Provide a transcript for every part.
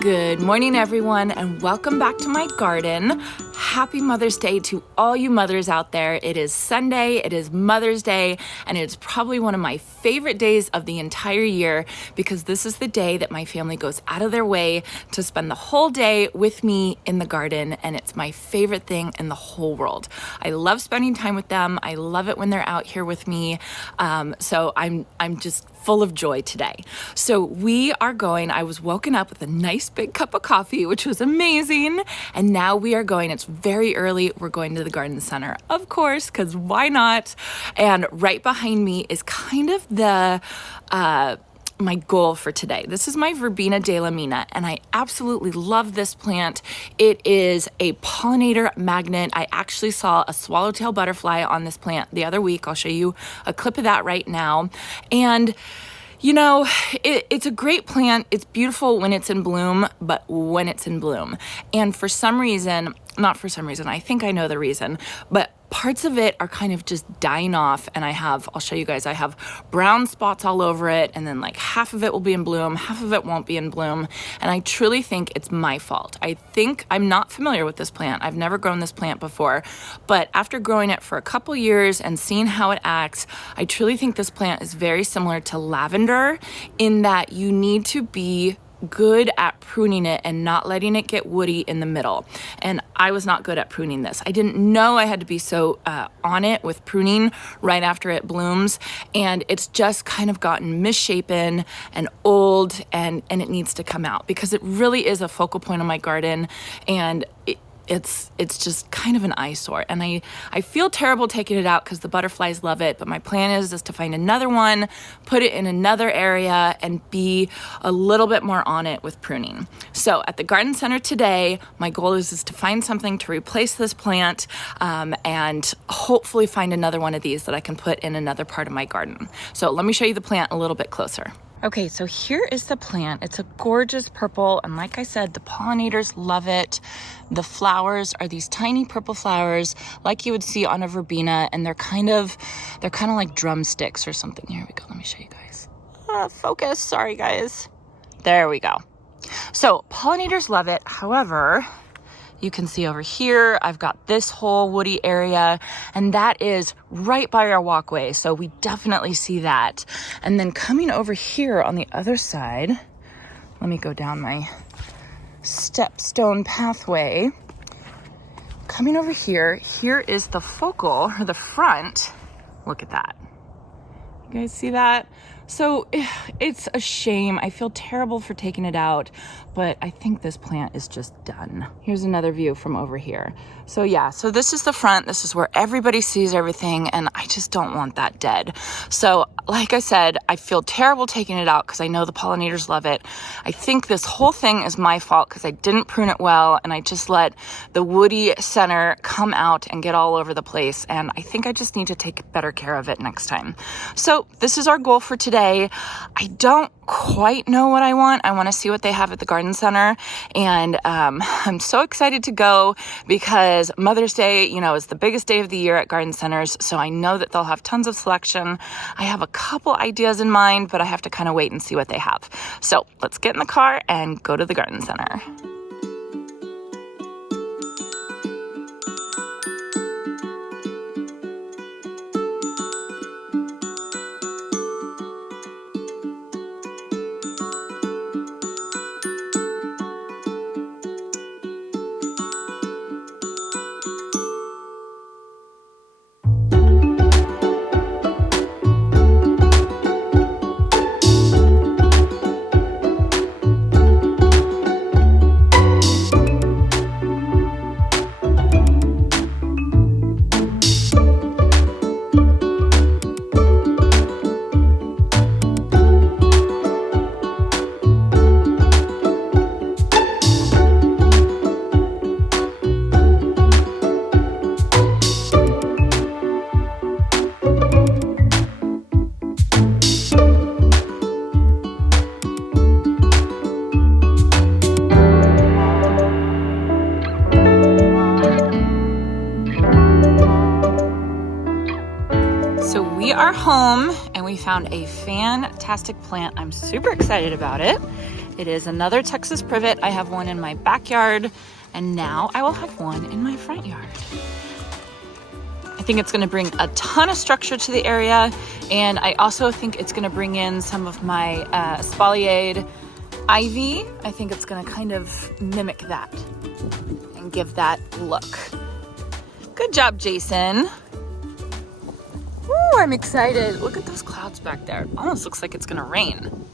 Good morning, everyone, and welcome back to my garden. Happy Mother's Day to all you mothers out there. It is Sunday, it is Mother's Day, and it's probably one of my favorite days of the entire year because this is the day that my family goes out of their way to spend the whole day with me in the garden, and it's my favorite thing in the whole world. I love spending time with them. I love it when they're out here with me. So I'm just full of joy today. So we are going, I was woken up with a nice big cup of coffee, which was amazing. And now we are going, it's very early, we're going to the garden center, of course, because why not? And right behind me is kind of the, my goal for today. This is my Verbena De La Mina, and I absolutely love this plant. It is a pollinator magnet. I actually saw a swallowtail butterfly on this plant the other week. I'll show you a clip of that right now. And you know, it's a great plant. It's beautiful when it's in bloom, but when it's in bloom. And for some reason, not for some reason, I think I know the reason, but parts of it are kind of just dying off. And I'll show you guys, I have brown spots all over it. And then like half of it will be in bloom, half of it won't be in bloom. And I truly think it's my fault. I think I'm not familiar with this plant. I've never grown this plant before, but after growing it for a couple years and seeing how it acts, I truly think this plant is very similar to lavender in that you need to be good at pruning it and not letting it get woody in the middle. And I was not good at pruning this. I didn't know I had to be so on it with pruning right after it blooms. And it's just kind of gotten misshapen and old and it needs to come out because it really is a focal point of my garden. And it's just kind of an eyesore. And I feel terrible taking it out because the butterflies love it, but my plan is to find another one, put it in another area, and be a little bit more on it with pruning. So at the garden center today, my goal is to find something to replace this plant and hopefully find another one of these that I can put in another part of my garden. So let me show you the plant a little bit closer. Okay, so here is the plant. It's a gorgeous purple, and like I said, the pollinators love it. The flowers are these tiny purple flowers like you would see on a verbena, and they're kind of like drumsticks or something. Here we go, let me show you guys. Focus, sorry guys. There we go. So pollinators love it. However, you can see over here, I've got this whole woody area, and that is right by our walkway. So we definitely see that. And then coming over here on the other side, let me go down my stepstone pathway. Coming over here, here is the focal, or the front. Look at that. You guys see that? So it's a shame. I feel terrible for taking it out, but I think this plant is just done. Here's another view from over here. So yeah, so this is the front. This is where everybody sees everything, and I just don't want that dead. So like I said, I feel terrible taking it out because I know the pollinators love it. I think this whole thing is my fault because I didn't prune it well, and I just let the woody center come out and get all over the place. And I think I just need to take better care of it next time. So this is our goal for today. I don't quite know what I want. I want to see what they have at the garden center. And I'm so excited to go because Mother's Day, you know, is the biggest day of the year at garden centers. So I know that they'll have tons of selection. I have a couple ideas in mind, but I have to kind of wait and see what they have. So let's get in the car and go to the garden center. we found a fantastic plant. I'm super excited about it. It is another Texas privet. I have one in my backyard, and now I will have one in my front yard. I think it's gonna bring a ton of structure to the area, and I also think it's gonna bring in some of my espalier ivy. I think it's gonna kind of mimic that and give that look. Good job, Jason. Woo, I'm excited. Look at those clouds back there. It almost looks like it's gonna rain.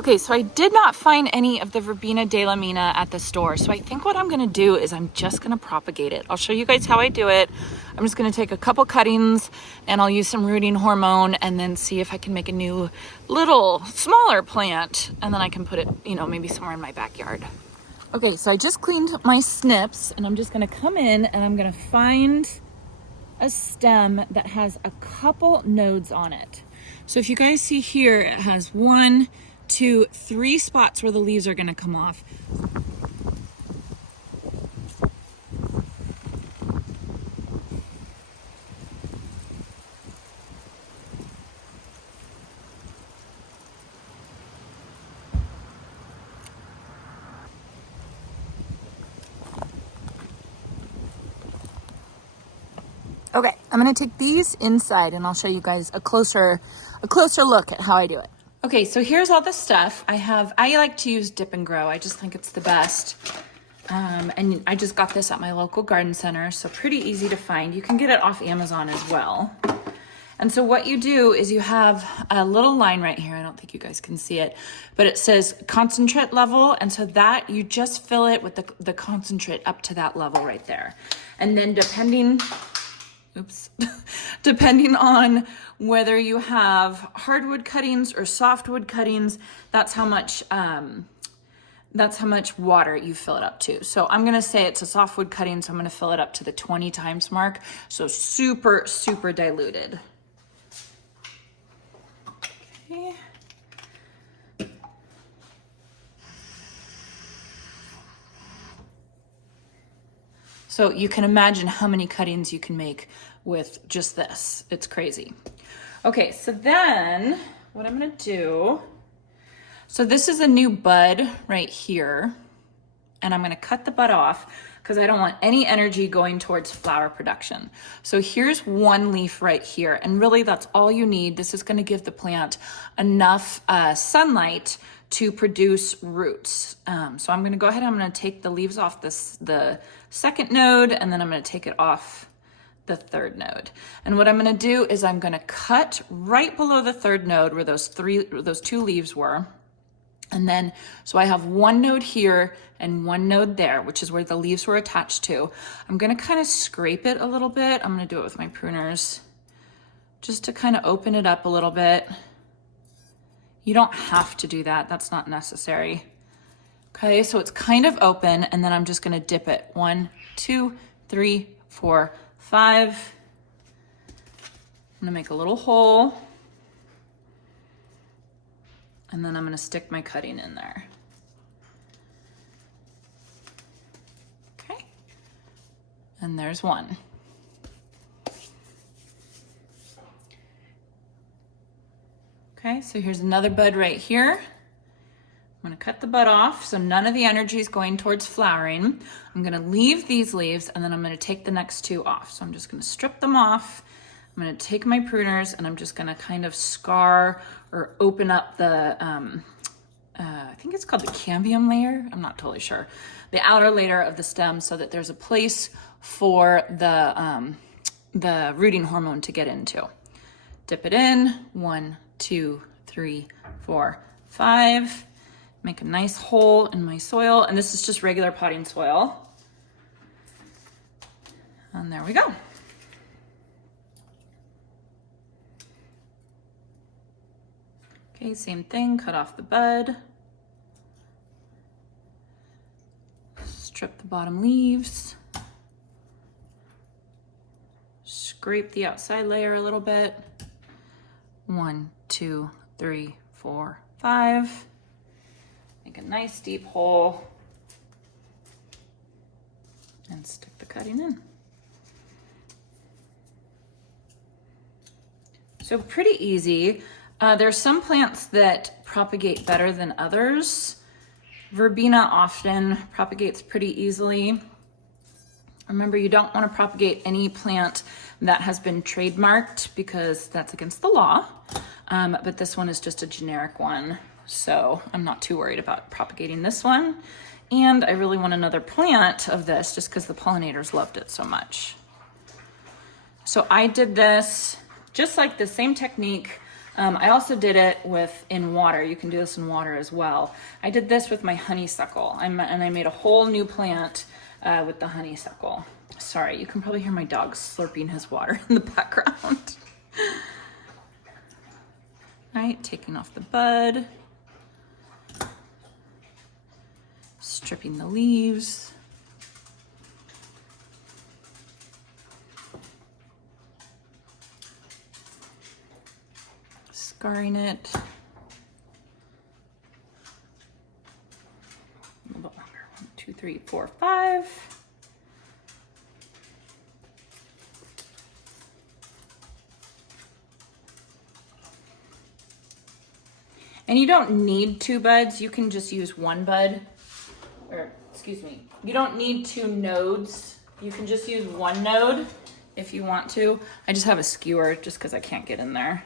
Okay, so I did not find any of the Verbena De La Mina at the store. So I think what I'm gonna do is I'm just gonna propagate it. I'll show you guys how I do it. I'm just gonna take a couple cuttings and I'll use some rooting hormone and then see if I can make a new little smaller plant, and then I can put it, you know, maybe somewhere in my backyard. Okay, so I just cleaned my snips and I'm just gonna come in and I'm gonna find a stem that has a couple nodes on it. So if you guys see here, it has 1, 2, 3 spots where the leaves are gonna come off. Okay, I'm gonna take these inside and I'll show you guys a closer look at how I do it. Okay, so here's all the stuff. I like to use Dip and Grow. I just think it's the best. And I just got this at my local garden center, so pretty easy to find. You can get it off Amazon as well. And so what you do is you have a little line right here. I don't think you guys can see it, but it says concentrate level. And so that you just fill it with the concentrate up to that level right there. And then depending on whether you have hardwood cuttings or softwood cuttings, that's how much water you fill it up to. So I'm gonna say it's a softwood cutting, so I'm gonna fill it up to the 20 times mark. So super, super diluted. Okay. So you can imagine how many cuttings you can make with just this. It's crazy. Okay, so then what I'm gonna do, so this is a new bud right here, and I'm gonna cut the bud off because I don't want any energy going towards flower production. So here's one leaf right here, and really that's all you need. This is gonna give the plant enough sunlight to produce roots. So I'm gonna go ahead and I'm gonna take the leaves off the second node, and then I'm gonna take it off the third node. And what I'm gonna do is I'm gonna cut right below the third node where those 2 leaves were. And then, so I have one node here and one node there, which is where the leaves were attached to. I'm gonna kind of scrape it a little bit. I'm gonna do it with my pruners just to kind of open it up a little bit. You don't have to do that, that's not necessary. Okay, so it's kind of open, and then I'm just gonna dip it. 1, 2, 3, 4, 5. I'm gonna make a little hole, and then I'm gonna stick my cutting in there. Okay, and there's one. Okay, so here's another bud right here. I'm gonna cut the bud off so none of the energy is going towards flowering. I'm gonna leave these leaves, and then I'm gonna take the next 2 off. So I'm just gonna strip them off. I'm gonna take my pruners, and I'm just gonna kind of scar or open up the, I think it's called the cambium layer. I'm not totally sure. The outer layer of the stem, so that there's a place for the rooting hormone to get into. Dip it in, 1, 2, 3, 4, 5. Make a nice hole in my soil, and this is just regular potting soil. And there we go. Okay, same thing, cut off the bud. Strip the bottom leaves. Scrape the outside layer a little bit. 1, 2, 3, 4, 5. Make a nice deep hole and stick the cutting in. So pretty easy. There's some plants that propagate better than others. Verbena often propagates pretty easily. Remember, you don't want to propagate any plant that has been trademarked because that's against the law. But this one is just a generic one, so I'm not too worried about propagating this one. And I really want another plant of this just because the pollinators loved it so much. So I did this just like the same technique. I also did it in water. You can do this in water as well. I did this with my honeysuckle, and I made a whole new plant with the honeysuckle. Sorry, you can probably hear my dog slurping his water in the background. Right, taking off the bud, stripping the leaves. Scarring it. A little bit longer. 1, 2, 3, 4, 5. And you don't need 2 buds. You can just use 1 bud. Or, excuse me, you don't need 2 nodes. You can just use 1 node if you want to. I just have a skewer just because I can't get in there.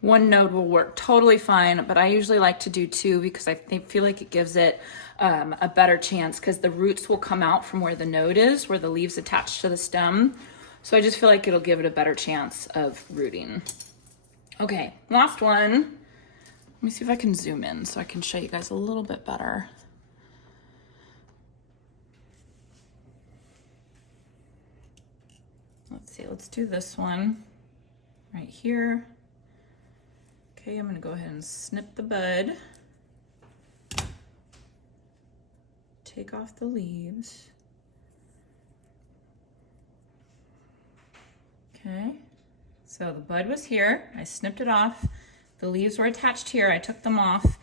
One node will work totally fine, but I usually like to do 2 because I feel like it gives it a better chance, because the roots will come out from where the node is, where the leaves attach to the stem. So I just feel like it'll give it a better chance of rooting. Okay, last one. Let me see if I can zoom in so I can show you guys a little bit better. Let's see, let's do this one right here. Okay, I'm gonna go ahead and snip the bud. Take off the leaves. Okay, so the bud was here. I snipped it off. The leaves were attached here. I took them off.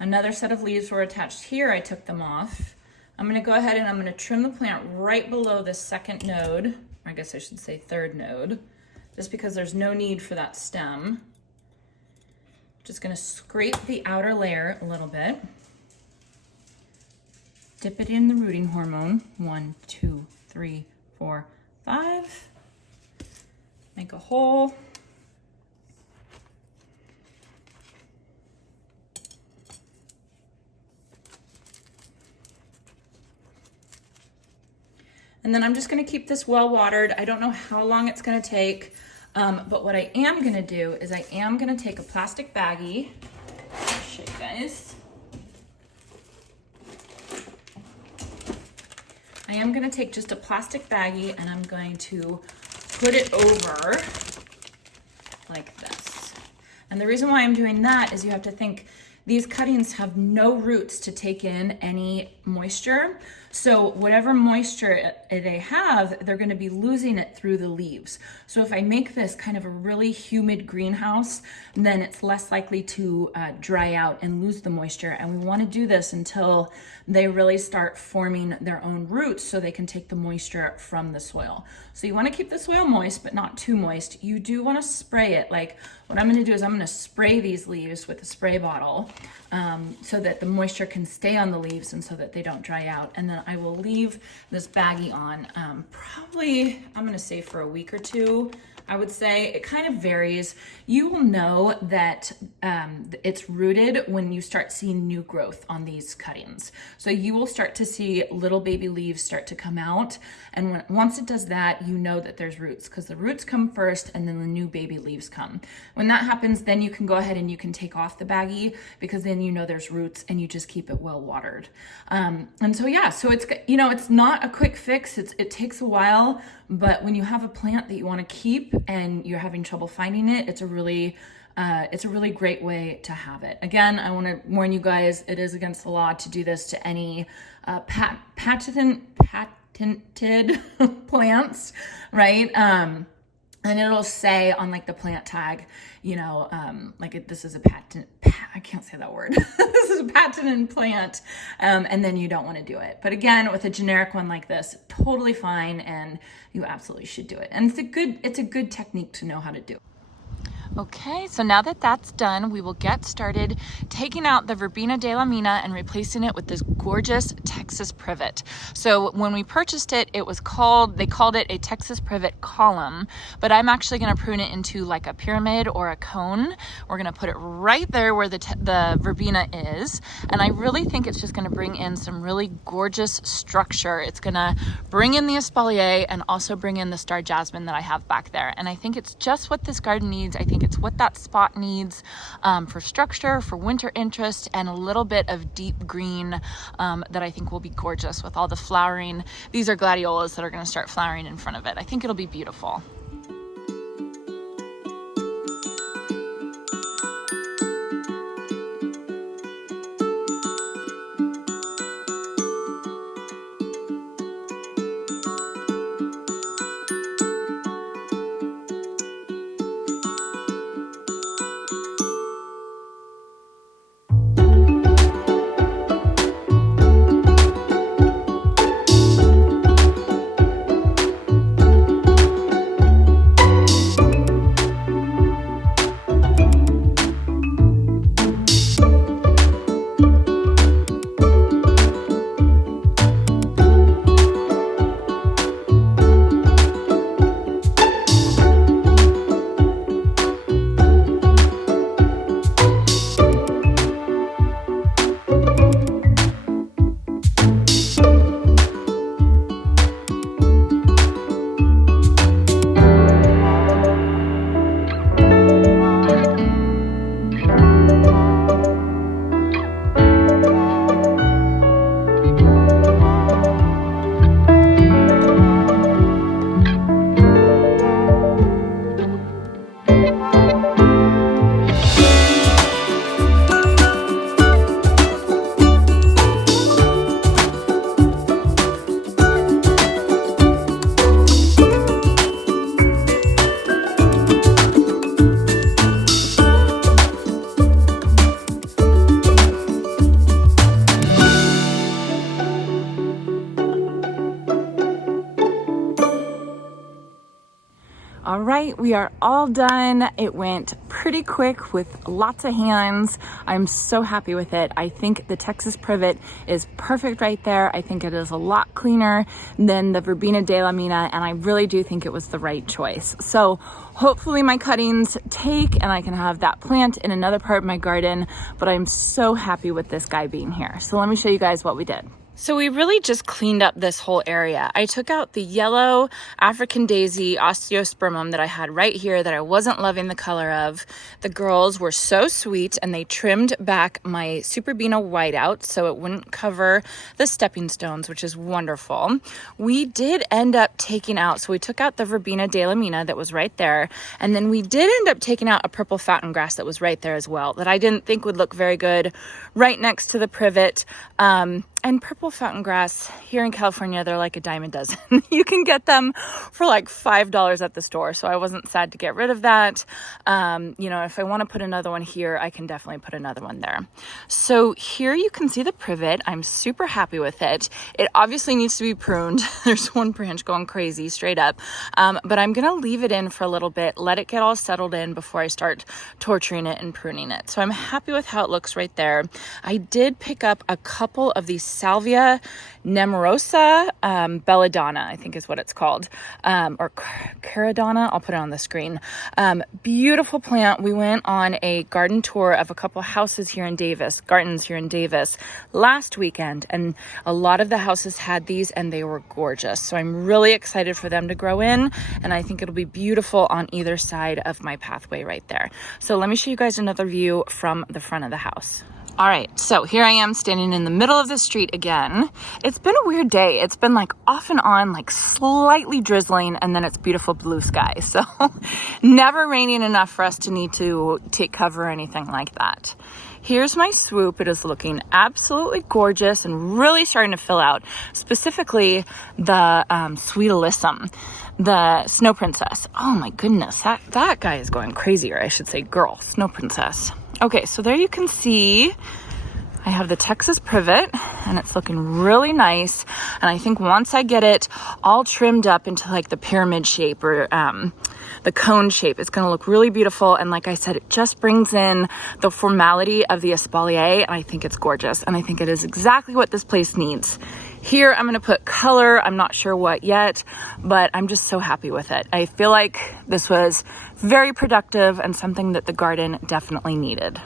Another set of leaves were attached here. I took them off. I'm gonna go ahead and I'm gonna trim the plant right below this 2nd node. Or I guess I should say 3rd node, just because there's no need for that stem. Just gonna scrape the outer layer a little bit. Dip it in the rooting hormone. 1, 2, 3, 4, 5. Make a hole. And then I'm just gonna keep this well watered. I don't know how long it's gonna take, but what I am gonna do is I am gonna take a plastic baggie. I'll show you guys. I am gonna take just a plastic baggie and I'm going to put it over like this. And the reason why I'm doing that is you have to think these cuttings have no roots to take in any moisture. So whatever moisture they have, they're gonna be losing it through the leaves. So if I make this kind of a really humid greenhouse, then it's less likely to dry out and lose the moisture. And we wanna do this until they really start forming their own roots so they can take the moisture from the soil. So you wanna keep the soil moist, but not too moist. You do wanna spray it. Like what I'm gonna do is I'm gonna spray these leaves with a spray bottle so that the moisture can stay on the leaves and so that they don't dry out. And then I will leave this baggie on probably, I'm gonna say for a week or 2. I would say it kind of varies. You will know that it's rooted when you start seeing new growth on these cuttings. So you will start to see little baby leaves start to come out. And once it does that, you know that there's roots, because the roots come first and then the new baby leaves come. When that happens, then you can go ahead and you can take off the baggie, because then you know there's roots and you just keep it well watered. And so yeah, so it's, you know, it's not a quick fix. It takes a while, but when you have a plant that you want to keep and you're having trouble finding it, it's a really great way to have it. Again, I want to warn you guys, it is against the law to do this to any patented plants, right? And it'll say on like the plant tag, you know, this is a I can't say that word. This is a patented plant, and then you don't want to do it. But again, with a generic one like this, totally fine, and you absolutely should do it. And it's a good technique to know how to do. Okay, so now that that's done, we will get started taking out the Verbena De La Mina and replacing it with this gorgeous Texas Privet. So when we purchased it, they called it a Texas Privet column, but I'm actually gonna prune it into like a pyramid or a cone. We're gonna put it right there where the Verbena is, and I really think it's just gonna bring in some really gorgeous structure. It's gonna bring in the espalier and also bring in the star jasmine that I have back there, and I think it's just what this garden needs. I think it's what that spot needs for structure, for winter interest, and a little bit of deep green that I think will be gorgeous with all the flowering. These are gladiolas that are going to start flowering in front of it. I think it'll be beautiful. All right, we are all done. It went pretty quick with lots of hands. I'm so happy with it. I think the Texas Privet is perfect right there. I think it is a lot cleaner than the Verbena De La Mina, and I really do think it was the right choice. So hopefully my cuttings take and I can have that plant in another part of my garden, but I'm so happy with this guy being here. So let me show you guys what we did. So we really just cleaned up this whole area. I took out the yellow African daisy osteospermum that I had right here that I wasn't loving the color of. The girls were so sweet and they trimmed back my Superbena whiteout so it wouldn't cover the stepping stones, which is wonderful. We did end up taking out, so we took out the Verbena De La Mina that was right there, and then we did end up taking out a purple fountain grass that was right there as well that I didn't think would look very good right next to the privet. And purple fountain grass here in California, they're like a dime a dozen. You can get them for like $5 at the store. So I wasn't sad to get rid of that. You know, if I want to put another one here, I can definitely put another one there. So here you can see the privet. I'm super happy with it. It obviously needs to be pruned. There's one branch going crazy straight up. But I'm going to leave it in for a little bit, let it get all settled in before I start torturing it and pruning it. So I'm happy with how it looks right there. I did pick up a couple of these Salvia, Nemorosa, Belladonna, I think is what it's called, or Caradonna. I'll put it on the screen. Beautiful plant. We went on a garden tour of a couple houses here in Davis, gardens here in Davis last weekend, and a lot of the houses had these and they were gorgeous. So I'm really excited for them to grow in, and I think it'll be beautiful on either side of my pathway right there. So let me show you guys another view from the front of the house. All right, so here I am standing in the middle of the street again. It's been a weird day. It's been like off and on, like slightly drizzling, and then it's beautiful blue sky. So never raining enough for us to need to take cover or anything like that. Here's my swoop. It is looking absolutely gorgeous and really starting to fill out, specifically the Sweet Alyssum, the Snow Princess. Oh my goodness, that guy is going crazy, or I should say girl, Snow Princess. Okay, so there you can see I have the Texas Privet and it's looking really nice. And I think once I get it all trimmed up into like the pyramid shape or the cone shape, it's gonna look really beautiful. And like I said, it just brings in the formality of the espalier, and I think it's gorgeous. And I think it is exactly what this place needs. Here, I'm gonna put color. I'm not sure what yet, but I'm just so happy with it. I feel like this was very productive and something that the garden definitely needed.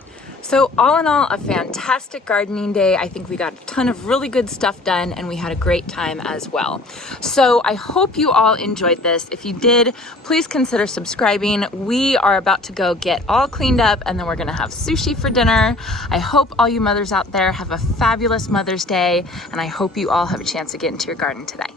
So all in all, a fantastic gardening day. I think we got a ton of really good stuff done and we had a great time as well. So I hope you all enjoyed this. If you did, please consider subscribing. We are about to go get all cleaned up and then we're gonna have sushi for dinner. I hope all you mothers out there have a fabulous Mother's Day, and I hope you all have a chance to get into your garden today.